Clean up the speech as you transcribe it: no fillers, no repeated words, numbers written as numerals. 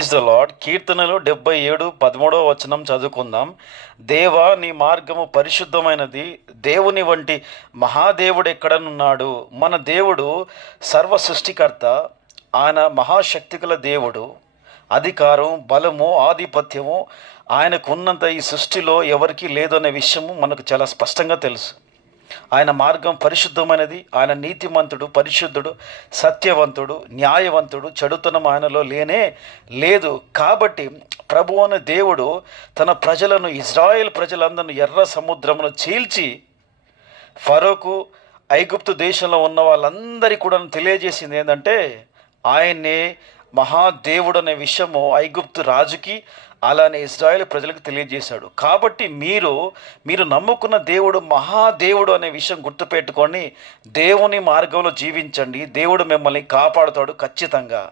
Is the lord. కీర్తనలు 77:13 చదువుకుందాం. దేవా, నీ మార్గము పరిశుద్ధమైనది, దేవుని వంటి మహాదేవుడు ఎక్కడనున్నాడు? మన దేవుడు సర్వ సృష్టికర్త, ఆయన మహాశక్తిగల దేవుడు. అధికారం, బలము, ఆధిపత్యము ఆయనకున్నంత ఈ సృష్టిలో ఎవరికీ లేదనే విషయము మనకు చాలా స్పష్టంగా తెలుసు. ఆయన మార్గం పరిశుద్ధమైనది, ఆయన నీతిమంతుడు, పరిశుద్ధుడు, సత్యవంతుడు, న్యాయవంతుడు, చెడుతనం ఆయనలో లేనే లేదు. కాబట్టి ప్రభువు అనే దేవుడు తన ప్రజలను, ఇజ్రాయేల్ ప్రజలందరినీ ఎర్ర సముద్రమును చీల్చి ఫరోకు, ఐగుప్తు దేశంలో ఉన్న వాళ్ళందరికీ కూడా తెలియజేసింది ఏంటంటే ఆయన్నే మహాదేవుడు అనే విషయము ఐగుప్తు రాజుకి అలానే ఇజ్రాయేల్ ప్రజలకు తెలియజేశాడు. కాబట్టి మీరు నమ్ముకున్న దేవుడు మహాదేవుడు అనే విషయం గుర్తుపెట్టుకొని దేవుని మార్గంలో జీవించండి. దేవుడు మిమ్మల్ని కాపాడుతాడు ఖచ్చితంగా.